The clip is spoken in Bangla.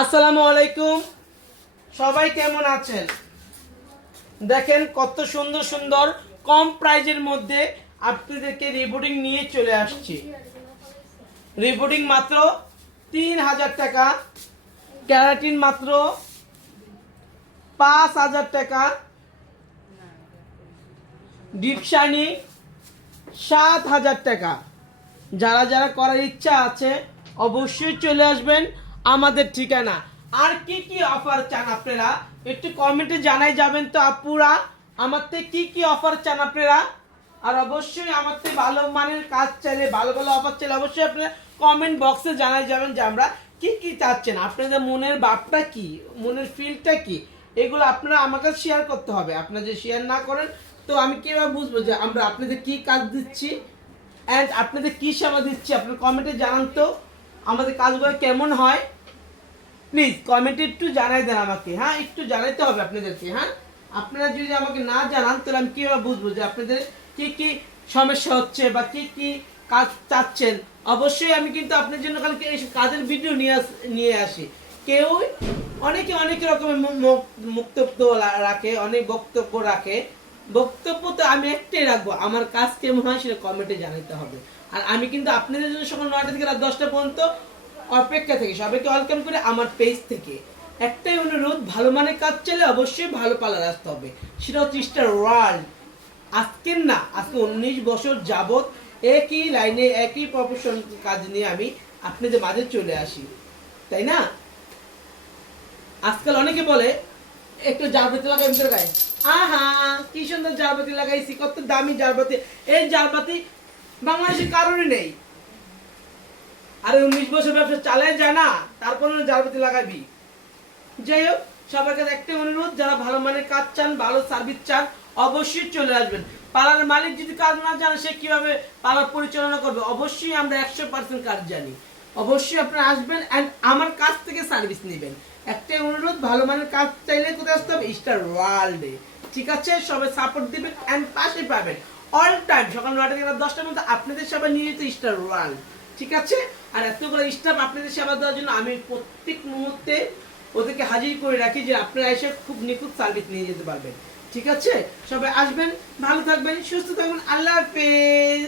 আসসালামু আলাইকুম, সবাই কেমন আছেন? দেখেন কত সুন্দর সুন্দর কম প্রাইজের মধ্যে আপনাদেরকে রিবুটিং নিয়ে চলে আসছি। রিবুটিং মাত্র 3000 টাকা, ক্যারাটিন মাত্র 5000 টাকা, ডিপ শাইনিং 7000 টাকা। যারা যারা করার ইচ্ছা আছে অবশ্যই চলে আসবেন আমাদের ঠিকানা। আর কি কি অফার চান আপনারা একটু কমেন্টে জানাই যাবেন তো আপুরা, আমার থেকে কি কি অফার চান আপনারা। আর অবশ্যই আমার থেকে ভালো মানের কাজ চাইলে, ভালো ভালো অফার চাইলে অবশ্যই আপনারা কমেন্ট বক্সে জানাই যাবেন যে আমরা কি কি চাচ্ছেন, আপনাদের মনের ভাবটা কি, মনের ফিলটা কি, এগুলো আপনারা আমাকে শেয়ার করতে হবে। আপনারা যদি শেয়ার না করেন তো আমি কিভাবে বুঝবো যে আমরা আপনাদের কি কাজ দিচ্ছি অ্যান্ড আপনাদের কি সেবা দিচ্ছি। আপনার কমেন্টে জানান তো আমাদের কাজগুলো কেমন হয়। প্লিজ কমেন্টে একটু জানাই দেন আমাকে, হ্যাঁ একটু জানাইতে হবে আপনাদেরকে। হ্যাঁ, আপনারা যদি আমাকে না জানান তাহলে আমি কীভাবে বুঝবো যে আপনাদের কি কি সমস্যা হচ্ছে বা কি কি কাজ চাচ্ছেন। অবশ্যই আমি কিন্তু আপনার জন্য কালকে এই কাজের ভিডিও নিয়ে আসি। কেউ অনেকে অনেক রকমের বক্তব্য রাখে, অনেক বক্তব্য রাখে। বক্তব্য তো আমি একটাই রাখবো, আমার কাজ কেমন হয় সেটা কমেন্টে জানাতে হবে। আর আমি কিন্তু আপনাদের জন্য সকাল 9টা থেকে রাত 10টা পর্যন্ত অপেক্ষা থেকে সবাইকে ওয়েলকাম করে আমার পেজ থেকে একটাই অনুরোধ, ভালো মানের কাজ চাইলে অবশ্যই ভালো পার্লার আসতে হবে। সেটা হচ্ছে স্টার ওয়ার্ল্ড। আজকের না, আজকে 19 বছর যাবত একই লাইনে একই প্রফেশন কাজ নিয়ে আমি আপনাদের মাঝে চলে আসি, তাই না? আজকাল অনেকে বলে একটু জারবাতি লাগাই ভিতরে গায়ে, আহা কি সুন্দর জারবাতি লাগাইছি, কত দামি জারবাতি। এই জারবাতি বাংলাদেশের কারণে নেই। আরে 19 বছর ব্যবসা চালায় যায় না, তারপরে জারবাতি লাগাবি। যাই হোক, সবার কাছে একটা অনুরোধ, যারা ভালো মানের কাজ চান, ভালো সার্ভিস চান অবশ্যই চলে আসবেন। পার্লার মালিক যদি কাজ না জানে সে কিভাবে পার্লার পরিচালনা করবে? অবশ্যই আমরা 100% কাজ জানি। অবশ্যই আপনারা আসবেন অ্যান্ড আমার কাছ থেকে সার্ভিস নেবেন। একটাই অনুরোধ, ভালো মানের কাজ চাইলে কোথায় আসতে হবে? স্টার ওয়ার্ল্ডে। ঠিক আছে, সবাই সাপোর্ট দিবেন অ্যান্ড পাশে পাবেন অল টাইম সকাল 9টা থেকে রাত 10টার মধ্যে আপনাদের সবাই নিয়োজিত স্টার ওয়ার্ল্ড। ঠিক আছে, আর এতগুলো স্টাফ আপনাদের সেবা দেওয়ার জন্য আমি প্রত্যেক মুহূর্তে ওদেরকে হাজির করে রাখি যে আপনারা এসে খুব নিখুঁত সার্ভিস নিয়ে যেতে পারবেন। ঠিক আছে, সবাই আসবেন, ভালো থাকবেন, সুস্থ থাকবেন, আল্লাহ হাফেজ।